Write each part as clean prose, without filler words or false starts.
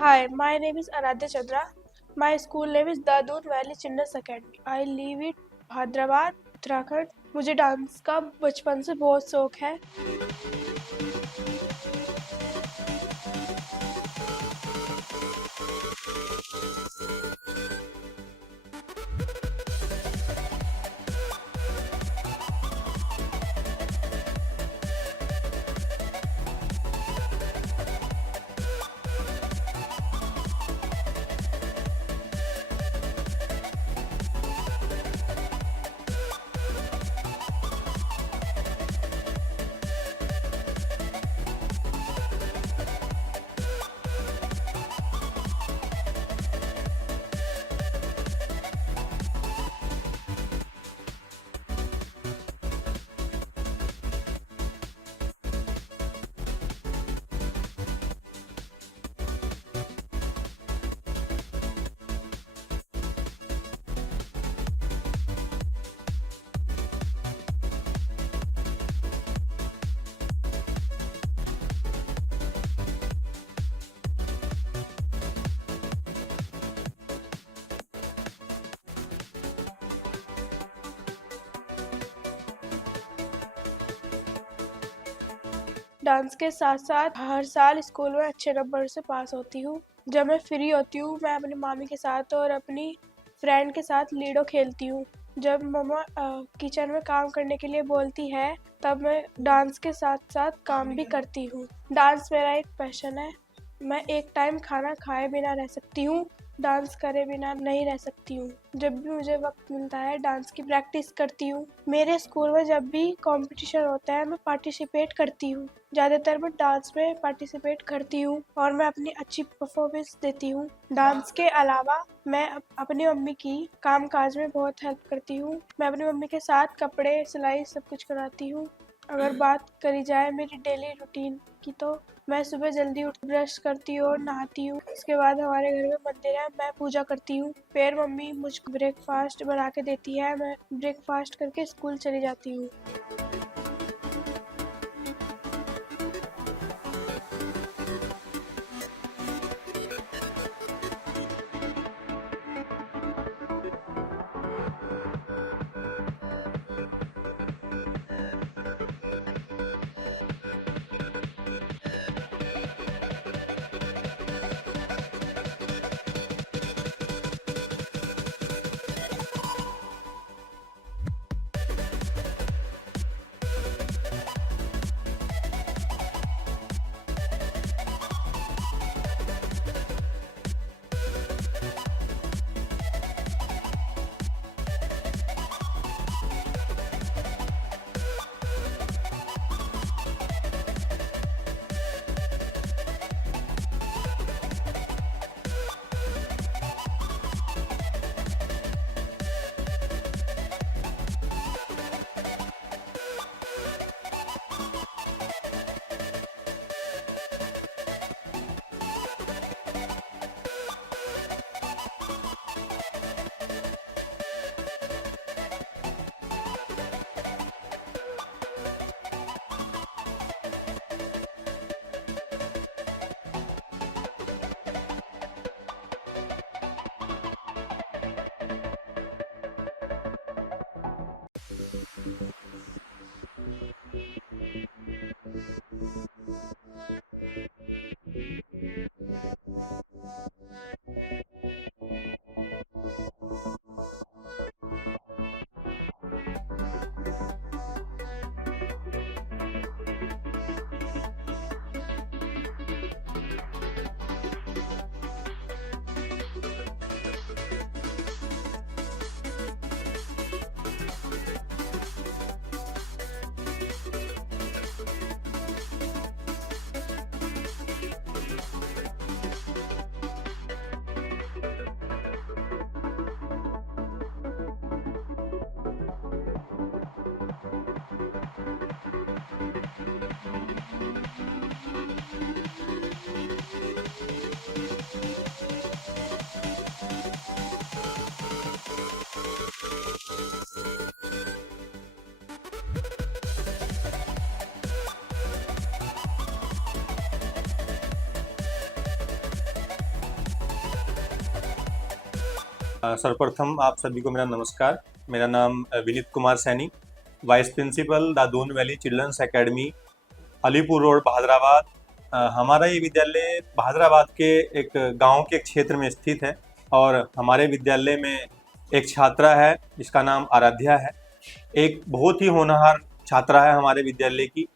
Hi, my name is Aradhya Chandra. My school name is Dadun Valley Children's Academy. I live in Hyderabad, Uttarakhand. मुझे dance का बचपन से बहुत शौक है। डांस के साथ साथ हर साल स्कूल में अच्छे नंबर से पास होती हूँ। जब मैं फ्री होती हूँ मैं अपनी मामी के साथ और अपनी फ्रेंड के साथ लूडो खेलती हूँ। जब मम्मा किचन में काम करने के लिए बोलती है तब मैं डांस के साथ साथ काम भी करती हूँ। डांस मेरा एक पैशन है। मैं एक टाइम खाना खाए बिना रह सकती हूँ, डांस करे बिना नहीं रह सकती हूँ। जब भी मुझे वक्त मिलता है डांस की प्रैक्टिस करती हूँ। मेरे स्कूल में जब भी कंपटीशन होता है मैं पार्टिसिपेट करती हूँ। ज़्यादातर मैं डांस में पार्टिसिपेट करती हूँ और मैं अपनी अच्छी परफॉर्मेंस देती हूँ। डांस के अलावा मैं अपनी मम्मी की काम काज में बहुत हेल्प करती हूँ। मैं अपनी मम्मी के साथ कपड़े सिलाई सब कुछ कराती हूँ। अगर बात करी जाए मेरी डेली रूटीन की तो मैं सुबह जल्दी उठ ब्रश करती हूँ और नहाती हूँ। उसके बाद हमारे घर में मंदिर है, मैं पूजा करती हूँ। फिर मम्मी मुझको ब्रेकफास्ट बना के देती है, मैं ब्रेकफास्ट करके स्कूल चली जाती हूँ। सर्वप्रथम आप सभी को मेरा नमस्कार। मेरा नाम Vineet Kumar Saini, vice principal Dadoon valley children's academy, Alipur road, Bahadurabad. हमारा ये विद्यालय बहादुराबाद के एक गांव के एक क्षेत्र में स्थित है और हमारे विद्यालय में एक छात्रा है जिसका नाम आराध्या है। एक बहुत ही होनहार छात्रा है हमारे विद्यालय की,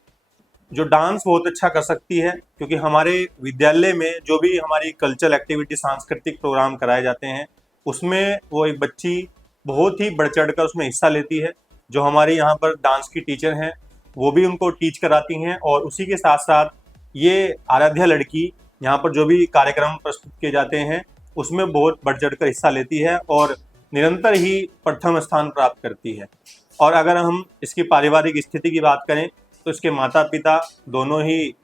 जो डांस बहुत अच्छा कर सकती है, क्योंकि हमारे विद्यालय में जो भी हमारी कल्चरल एक्टिविटी, सांस्कृतिक प्रोग्राम कराए जाते हैं, उसमें वो एक बच्ची बहुत ही बढ़ चढ़ कर उसमें हिस्सा लेती है। जो हमारे यहाँ पर डांस की टीचर हैं वो भी उनको टीच कराती हैं, और उसी के साथ साथ ये आराध्या लड़की यहाँ पर जो भी कार्यक्रम प्रस्तुत किए जाते हैं उसमें बहुत बढ़ चढ़ कर हिस्सा लेती है और निरंतर ही प्रथम स्थान प्राप्त करती है। और अगर हम इसकी पारिवारिक स्थिति की बात करें तो इसके माता पिता दोनों ही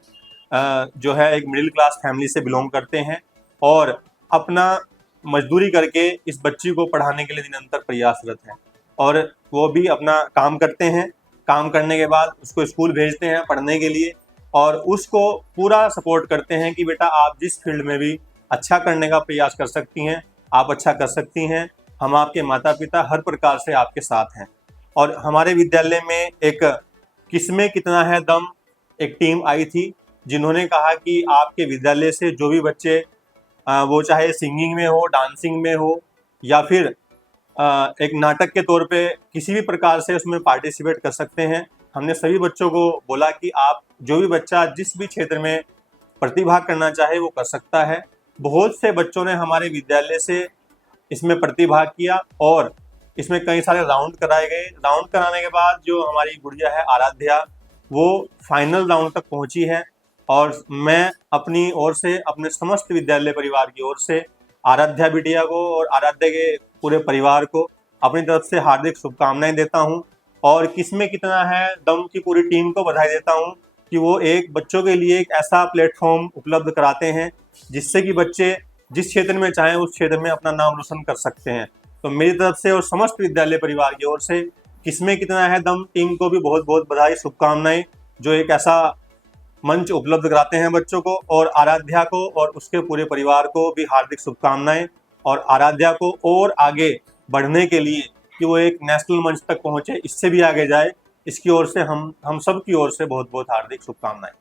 जो है एक मिडिल क्लास फैमिली से बिलोंग करते हैं और अपना मजदूरी करके इस बच्ची को पढ़ाने के लिए निरंतर प्रयासरत हैं, और वो भी अपना काम करते हैं। काम करने के बाद उसको स्कूल भेजते हैं पढ़ने के लिए और उसको पूरा सपोर्ट करते हैं कि बेटा आप जिस फील्ड में भी अच्छा करने का प्रयास कर सकती हैं, आप अच्छा कर सकती हैं, हम आपके माता पिता हर प्रकार से आपके साथ हैं। और हमारे विद्यालय में एक किसमें कितना है दम एक टीम आई थी, जिन्होंने कहा कि आपके विद्यालय से जो भी बच्चे वो चाहे सिंगिंग में हो, डांसिंग में हो, या फिर एक नाटक के तौर पे किसी भी प्रकार से उसमें पार्टिसिपेट कर सकते हैं। हमने सभी बच्चों को बोला कि आप जो भी बच्चा जिस भी क्षेत्र में प्रतिभा करना चाहे वो कर सकता है। बहुत से बच्चों ने हमारे विद्यालय से इसमें प्रतिभाग किया और इसमें कई सारे राउंड कराए गए। राउंड कराने के बाद जो हमारी गुड़िया है आराध्या, वो फाइनल राउंड तक पहुंची है, और मैं अपनी ओर से, अपने समस्त विद्यालय परिवार की ओर से आराध्या बिटिया को और आराध्या के पूरे परिवार को अपनी तरफ से हार्दिक शुभकामनाएं देता हूं, और किसमें कितना है दम की पूरी टीम को बधाई देता हूं कि वो एक बच्चों के लिए एक ऐसा प्लेटफॉर्म उपलब्ध कराते हैं जिससे कि बच्चे जिस क्षेत्र में चाहें उस क्षेत्र में अपना नाम रोशन कर सकते हैं। तो मेरी तरफ से और समस्त विद्यालय परिवार की ओर से किसमें कितना है दम टीम को भी बहुत बहुत बधाई, शुभकामनाएं, जो एक ऐसा मंच उपलब्ध कराते हैं बच्चों को। और आराध्या को और उसके पूरे परिवार को भी हार्दिक शुभकामनाएं, और आराध्या को और आगे बढ़ने के लिए कि वो एक नेशनल मंच तक पहुंचे, इससे भी आगे जाए, इसकी ओर से हम सब की ओर से बहुत बहुत हार्दिक शुभकामनाएं।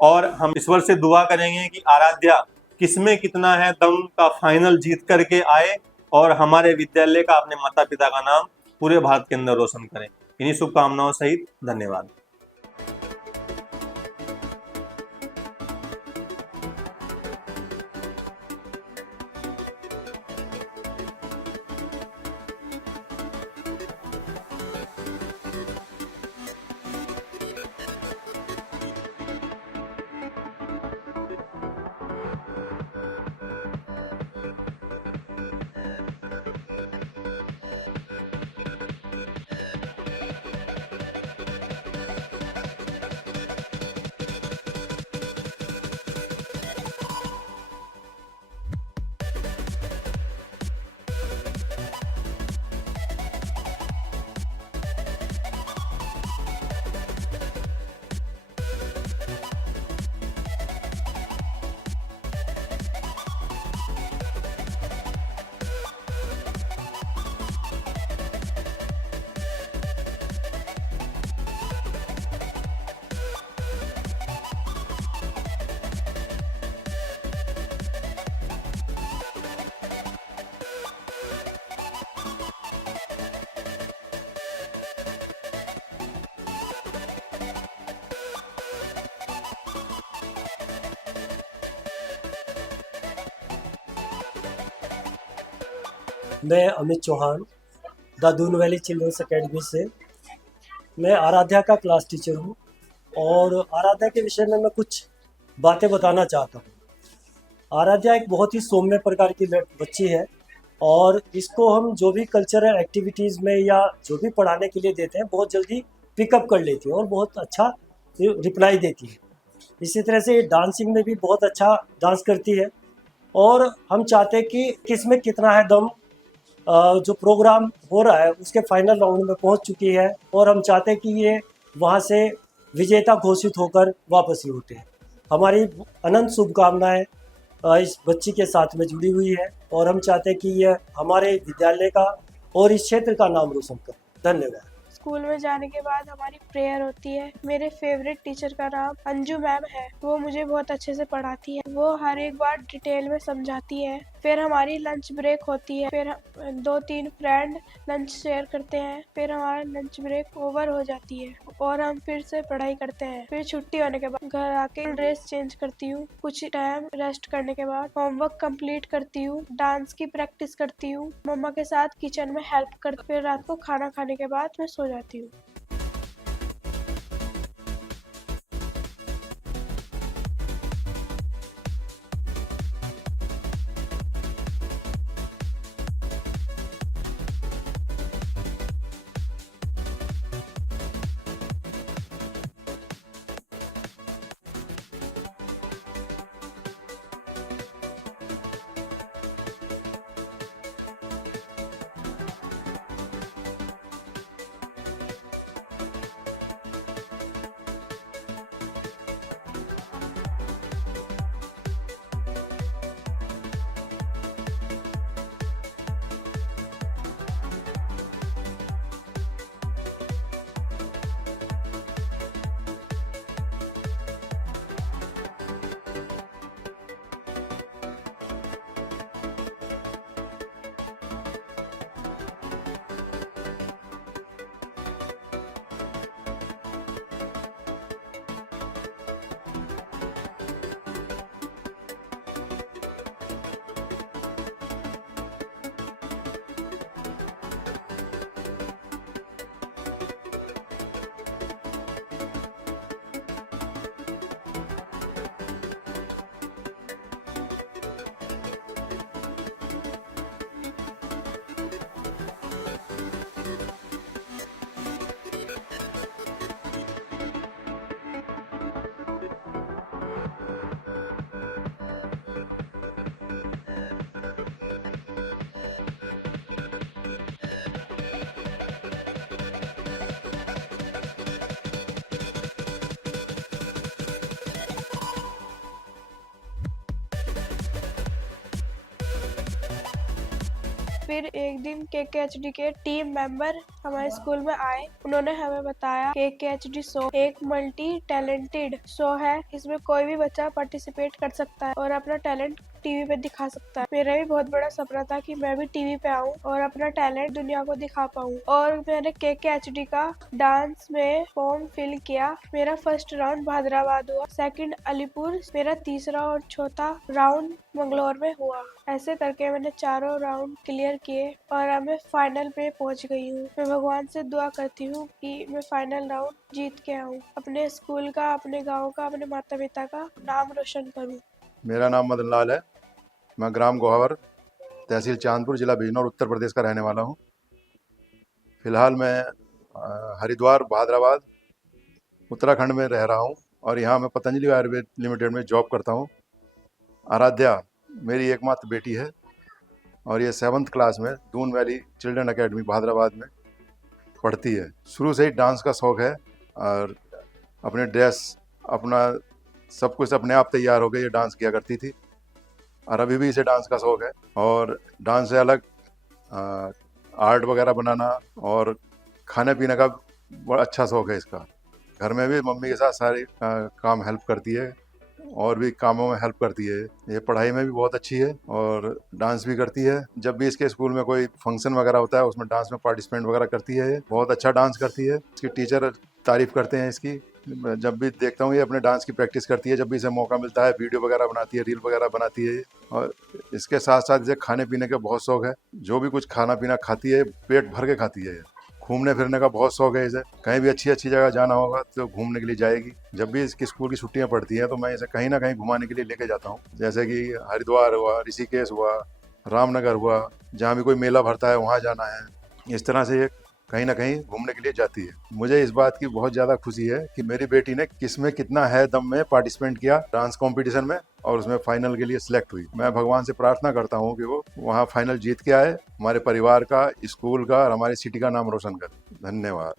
और हम ईश्वर से दुआ करेंगे कि आराध्या किसमें कितना है दम का फाइनल जीत करके आए और हमारे विद्यालय का, अपने माता पिता का नाम पूरे भारत के अंदर रोशन करें। इन्हीं शुभकामनाओं सहित धन्यवाद। मैं Amit Chauhan, Dadoon valley children's academy से। मैं आराध्या का क्लास टीचर हूँ और आराध्या के विषय में मैं कुछ बातें बताना चाहता हूँ। आराध्या एक बहुत ही सौम्य प्रकार की बच्ची है और इसको हम जो भी कल्चरल एक्टिविटीज़ में या जो भी पढ़ाने के लिए देते हैं बहुत जल्दी पिकअप कर लेती है और बहुत अच्छा रिप्लाई देती है। इसी तरह से डांसिंग में भी बहुत अच्छा डांस करती है और हम चाहते हैं कि किसमें कितना है दम जो प्रोग्राम हो रहा है उसके फाइनल राउंड में पहुंच चुकी है और हम चाहते हैं कि ये वहां से विजेता घोषित होकर वापस लौटे। हमारी अनंत शुभकामनाएं इस बच्ची के साथ में जुड़ी हुई है और हम चाहते हैं कि यह हमारे विद्यालय का और इस क्षेत्र का नाम रोशन करे। धन्यवाद। स्कूल में जाने के बाद हमारी प्रेयर होती है। मेरे फेवरेट टीचर का नाम अंजू मैम है। वो मुझे बहुत अच्छे से पढ़ाती है। वो हर एक बार डिटेल में समझाती है। फिर हमारी लंच ब्रेक होती है। फिर 2-3 फ्रेंड लंच शेयर करते हैं। फिर हमारा लंच ब्रेक ओवर हो जाती है और हम फिर से पढ़ाई करते हैं। फिर छुट्टी होने के बाद घर आके ड्रेस चेंज करती हूँ। कुछ टाइम रेस्ट करने के बाद होमवर्क कंप्लीट करती हूँ। डांस की प्रैक्टिस करती हूँ। मम्मा के साथ किचन में हेल्प करती। फिर रात को खाना खाने के बाद मैं सो जाती हूँ। फिर एक दिन KKHD के टीम मेंबर हमारे स्कूल में आए। उन्होंने हमें बताया KKHD शो एक मल्टी टैलेंटेड शो है। इसमें कोई भी बच्चा पार्टिसिपेट कर सकता है और अपना टैलेंट टीवी पे दिखा सकता है। मेरा भी बहुत बड़ा सपना था कि मैं भी टीवी पे आऊँ और अपना टैलेंट दुनिया को दिखा पाऊँ। और मैंने KKHD का डांस में फॉर्म फिल किया। मेरा फर्स्ट राउंड भादराबाद हुआ, सेकंड अलीपुर, मेरा तीसरा और चौथा राउंड मंगलौर में हुआ। ऐसे करके मैंने चारों राउंड क्लियर किए और अब मैं फाइनल पे पहुंच गई हूँ। मैं भगवान से दुआ करती हूँ कि मैं फाइनल राउंड जीत के आऊँ, अपने स्कूल का, अपने गाँव का, अपने माता पिता का नाम रोशन करूँ। मेरा नाम मदन लाल है। मैं ग्राम गोहावर, तहसील चांदपुर, जिला बिजनौर, उत्तर प्रदेश का रहने वाला हूँ। फिलहाल मैं हरिद्वार भादराबाद उत्तराखंड में रह रहा हूँ और यहाँ मैं पतंजलि आयुर्वेद लिमिटेड में जॉब करता हूँ। आराध्या मेरी एकमात्र बेटी है और ये 7th क्लास में Doon valley children academy Bhadrabad में पढ़ती है। शुरू से ही डांस का शौक़ है और अपने ड्रेस, अपना सब कुछ अपने आप तैयार हो गई, ये डांस किया करती थी और अभी भी इसे डांस का शौक़ है। और डांस से अलग आर्ट वगैरह बनाना और खाने पीने का बड़ा अच्छा शौक़ है इसका। घर में भी मम्मी के साथ सारे काम हेल्प करती है और भी कामों में हेल्प करती है। ये पढ़ाई में भी बहुत अच्छी है और डांस भी करती है। जब भी इसके स्कूल में कोई फंक्शन वगैरह होता है उसमें डांस में पार्टिसिपेट वगैरह करती है। ये बहुत अच्छा डांस करती है। इसकी टीचर तारीफ़ करते हैं इसकी। जब भी देखता हूँ ये अपने डांस की प्रैक्टिस करती है। जब भी इसे मौका मिलता है वीडियो वगैरह बनाती है, रील वगैरह बनाती है। और इसके साथ साथ इसे खाने पीने का बहुत शौक़ है। जो भी कुछ खाना पीना खाती है पेट भर के खाती है। घूमने फिरने का बहुत शौक़ है इसे। कहीं भी अच्छी अच्छी जगह जाना होगा तो घूमने के लिए जाएगी। जब भी इसकी स्कूल की छुट्टियां पड़ती हैं तो मैं इसे कहीं ना कहीं घुमाने के लिए लेके जाता हूँ। जैसे कि हरिद्वार हुआ, ऋषिकेश हुआ, रामनगर हुआ, जहाँ भी कोई मेला भरता है वहाँ जाना है। इस तरह से ये कहीं ना कहीं घूमने के लिए जाती है। मुझे इस बात की बहुत ज़्यादा खुशी है कि मेरी बेटी ने किसमें कितना है दम में पार्टिसिपेट किया डांस कंपटीशन में और उसमें फाइनल के लिए सिलेक्ट हुई। मैं भगवान से प्रार्थना करता हूँ कि वो वहाँ फाइनल जीत के आए, हमारे परिवार का, स्कूल का और हमारी सिटी का नाम रोशन करे। धन्यवाद।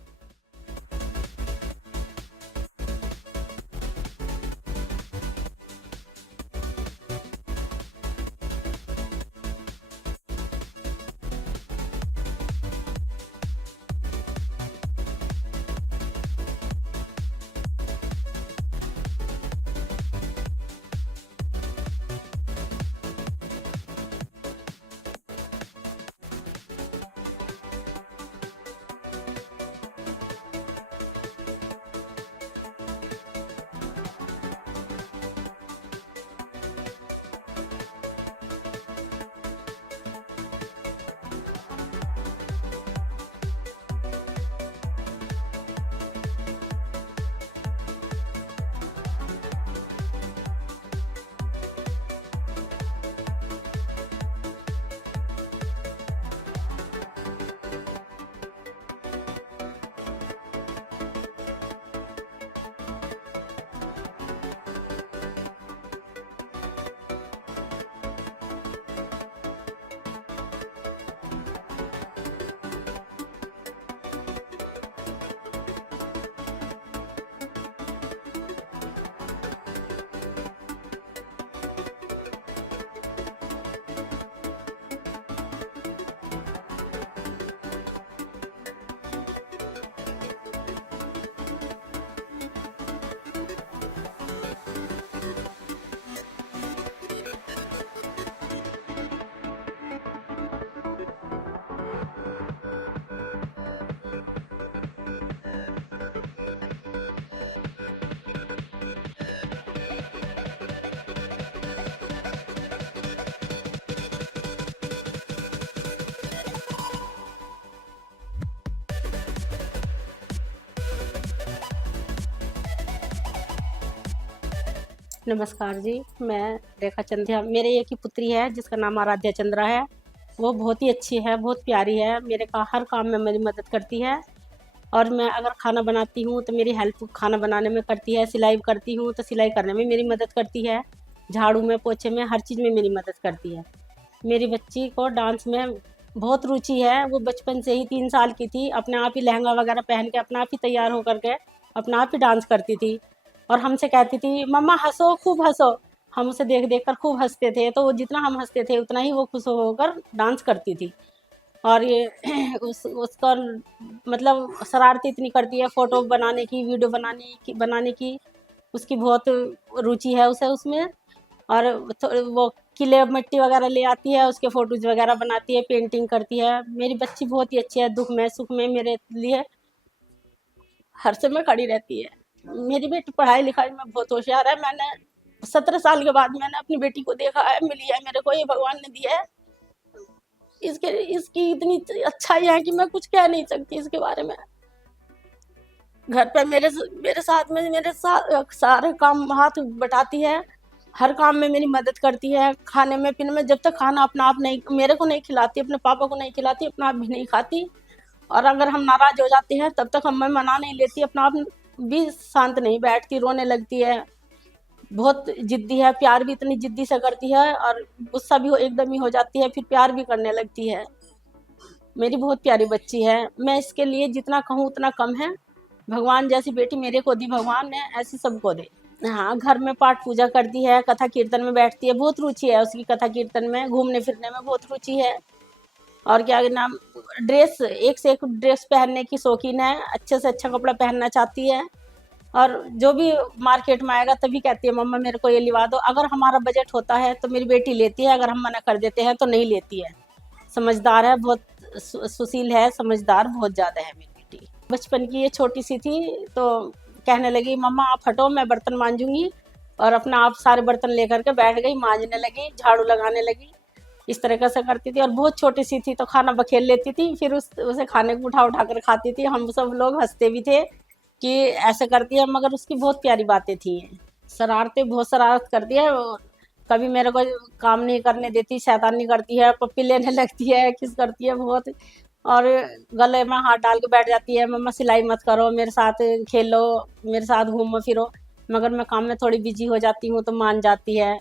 नमस्कार जी, मैं रेखा चंद्या। मेरे एक ही पुत्री है जिसका नाम आराध्या चंद्रा है। वो बहुत ही अच्छी है, बहुत प्यारी है। मेरे का हर काम में मेरी मदद करती है और मैं अगर खाना बनाती हूँ तो मेरी हेल्प खाना बनाने में करती है। सिलाई करती हूँ तो सिलाई करने में मेरी मदद करती है। झाड़ू में, पोछे में, हर चीज़ में मेरी मदद करती है। मेरी बच्ची को डांस में बहुत रुचि है। वो बचपन से ही 3 साल की थी, अपने आप ही लहंगा वगैरह पहन के अपने आप ही तैयार होकर के अपने आप ही डांस करती थी और हमसे कहती थी मम्मा हंसो, खूब हंसो। हम उसे देख देख कर खूब हंसते थे, तो वो जितना हम हंसते थे उतना ही वो खुश होकर डांस करती थी। और ये उसका मतलब शरारती इतनी करती है, फ़ोटो बनाने की, वीडियो बनाने की उसकी बहुत रुचि है उसे उसमें। और वो किले मिट्टी वगैरह ले आती है, उसके फ़ोटोज़ वगैरह बनाती है, पेंटिंग करती है। मेरी बच्ची बहुत ही अच्छी है, दुःख में सुख में मेरे लिए हर समय खड़ी रहती है। मेरी बेटी पढ़ाई लिखाई में बहुत होशियार है। मैंने 17 साल के बाद मैंने अपनी बेटी को देखा है, मिली है मेरे को, ये भगवान ने दी है। इसके इसकी इतनी अच्छाई है कि मैं कुछ कह नहीं सकती इसके बारे में। घर पे मेरे साथ में मेरे सारे काम हाथ बटाती है, हर काम में मेरी मदद करती है। खाने में पीने में, जब तक खाना अपना आप नहीं, मेरे को नहीं खिलाती, अपने पापा को नहीं खिलाती, अपना आप भी नहीं खाती। और अगर हम नाराज़ हो जाते हैं तब तक हमें मना नहीं लेती, अपना आप भी शांत नहीं बैठती, रोने लगती है। बहुत ज़िद्दी है, प्यार भी इतनी ज़िद्दी से करती है और गुस्सा भी एकदम ही हो जाती है, फिर प्यार भी करने लगती है। मेरी बहुत प्यारी बच्ची है। मैं इसके लिए जितना कहूँ उतना कम है। भगवान जैसी बेटी मेरे को दी भगवान ने, ऐसी सबको दे। हाँ, घर में पाठ पूजा करती है, कथा कीर्तन में बैठती है, बहुत रुचि है उसकी कथा कीर्तन में, घूमने फिरने में बहुत रुचि है। और क्या नाम, ड्रेस, एक से एक ड्रेस पहनने की शौकीन है, अच्छे से अच्छा कपड़ा पहनना चाहती है। और जो भी मार्केट में आएगा तभी कहती है मम्मा मेरे को ये लिवा दो। अगर हमारा बजट होता है तो मेरी बेटी लेती है, अगर हम मना कर देते हैं तो नहीं लेती है। समझदार है, बहुत सुशील है, समझदार बहुत ज़्यादा है मेरी बेटी। बचपन की ये छोटी सी थी तो कहने लगी मम्मा आप हटो, मैं बर्तन मांजूंगी, और अपना आप सारे बर्तन लेकर के बैठ गई, मांजने लगी, झाड़ू लगाने लगी। इस तरीक़े से करती थी और बहुत छोटी सी थी तो खाना बखेर लेती थी, फिर उसे खाने को उठा कर खाती थी। हम सब लोग हंसते भी थे कि ऐसे करती है, मगर उसकी बहुत प्यारी बातें थी। शरारतें, बहुत शरारत करती है। कभी मेरे को काम नहीं करने देती, शैतानी करती है, पप्पी लेने लगती है, किस करती है बहुत। और गले में हाथ डाल के बैठ जाती है, मम्मा सिलाई मत करो, मेरे साथ खेलो, मेरे साथ घूमो फिरो। मगर मैं काम में थोड़ी बिजी हो जाती हूँ तो मान जाती है,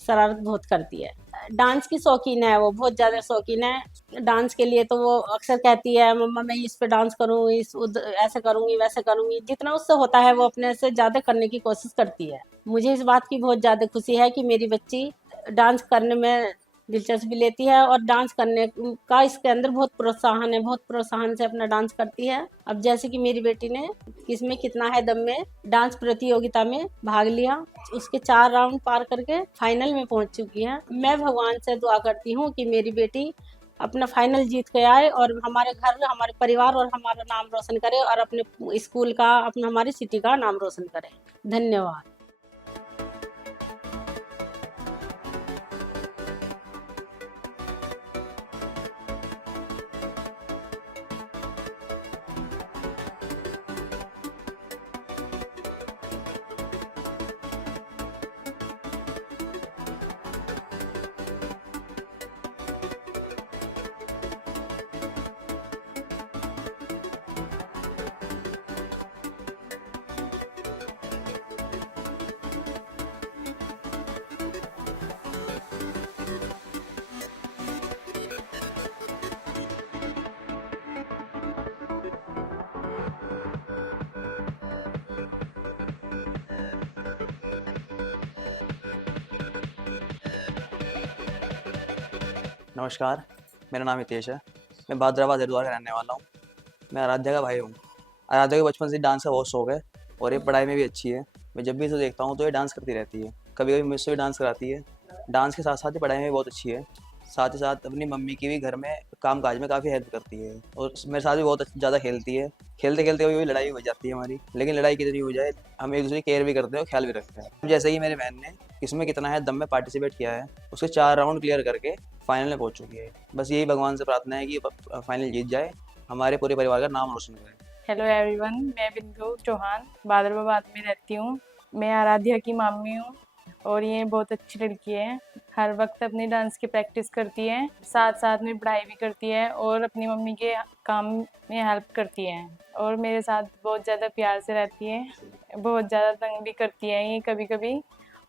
शरारत बहुत करती है। डांस की शौकीन है वो, बहुत ज़्यादा शौकीन है डांस के लिए। तो वो अक्सर कहती है मम्मा मैं इस पे डांस करूँ, ऐसे करूँगी, वैसे करूँगी। जितना उससे होता है वो अपने से ज़्यादा करने की कोशिश करती है। मुझे इस बात की बहुत ज़्यादा खुशी है कि मेरी बच्ची डांस करने में दिलचस्पी लेती है और डांस करने का इसके अंदर बहुत प्रोत्साहन है, बहुत प्रोत्साहन से अपना डांस करती है। अब जैसे कि मेरी बेटी ने किसमें कितना है दम में डांस प्रतियोगिता में भाग लिया, उसके 4 राउंड पार करके फाइनल में पहुंच चुकी है। मैं भगवान से दुआ करती हूँ कि मेरी बेटी अपना फाइनल जीत के आए और हमारे घर, हमारे परिवार और हमारा नाम रोशन करे और अपने स्कूल का, अपने हमारी सिटी का नाम रोशन करे। धन्यवाद। नमस्कार, मेरा नाम हितेश है। मैं भादराबाद हरिद्वार का रहने वाला हूँ। मैं आराध्या का भाई हूँ। आराध्या को बचपन से डांस का बहुत शौक है और ये पढ़ाई में भी अच्छी है। मैं जब भी इसे देखता हूँ तो ये डांस करती रहती है, कभी कभी मुझसे भी डांस कराती है। डांस के साथ साथ ही पढ़ाई में भी बहुत अच्छी है। साथ ही साथ अपनी मम्मी की भी घर में काम काज में काफ़ी हेल्प करती है और मेरे साथ भी बहुत ज़्यादा खेलती है। खेलते खेलते कभी लड़ाई हो जाती है हमारी, लेकिन लड़ाई कितनी हो जाए हम एक दूसरे की केयर भी करते हैं और ख्याल भी रखते हैं। जैसे ही मेरे बहन ने इसमें कितना है दम में पार्टिसिपेट किया है, उसके 4 राउंड क्लियर करके फाइनल में पहुंच चुकी है। बस यही भगवान से प्रार्थना है कि फाइनल जीत जाए, हमारे पूरे परिवार का नाम रोशन करे। हेलो एवरीवन, मैं बिंदु चौहान भादराबाद में रहती हूँ। मैं आराध्या की मामी हूँ। और ये बहुत अच्छी लड़की है। हर वक्त अपनी डांस की प्रैक्टिस करती है, साथ साथ में पढ़ाई भी करती है और अपनी मम्मी के काम में हेल्प करती है और मेरे साथ बहुत ज़्यादा प्यार से रहती है। बहुत ज़्यादा तंग भी करती है ये कभी कभी,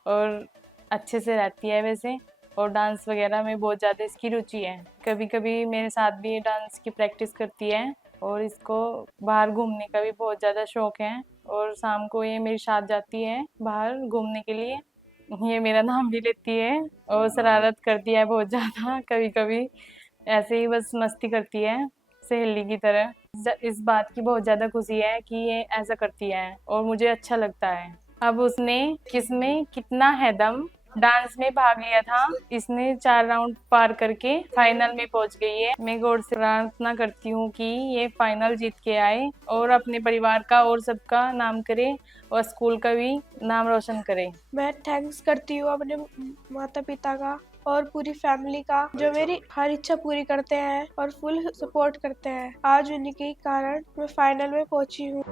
और अच्छे से रहती है वैसे। और डांस वगैरह में बहुत ज़्यादा इसकी रुचि है। कभी कभी मेरे साथ भी ये डांस की प्रैक्टिस करती है और इसको बाहर घूमने का भी बहुत ज़्यादा शौक है। और शाम को ये मेरे साथ जाती है बाहर घूमने के लिए। ये मेरा नाम भी लेती है और शरारत करती है बहुत ज़्यादा। कभी कभी ऐसे ही बस मस्ती करती है सहेली की तरह। इस बात की बहुत ज़्यादा खुशी है कि ये ऐसा करती है और मुझे अच्छा लगता है। अब उसने किसमें कितना है दम डांस में भाग लिया था। इसने 4 राउंड पार करके फाइनल में पहुंच गई है। मैं गॉड से प्रार्थना करती हूँ कि ये फाइनल जीत के आए और अपने परिवार का और सबका नाम करे और स्कूल का भी नाम रोशन करे। मैं थैंक्स करती हूँ अपने माता पिता का और पूरी फैमिली का, जो मेरी हर इच्छा पूरी करते हैं और फुल सपोर्ट करते हैं। आज उन्हीं के कारण मैं फाइनल में पहुंची हूँ।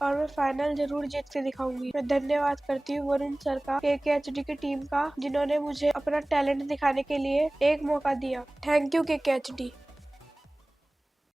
और मैं फाइनल जरूर जीत के दिखाऊंगी। मैं धन्यवाद करती हूँ वरुण सर का, KKHD की टीम का, जिन्होंने मुझे अपना टैलेंट दिखाने के लिए एक मौका दिया। Thank you KKHD।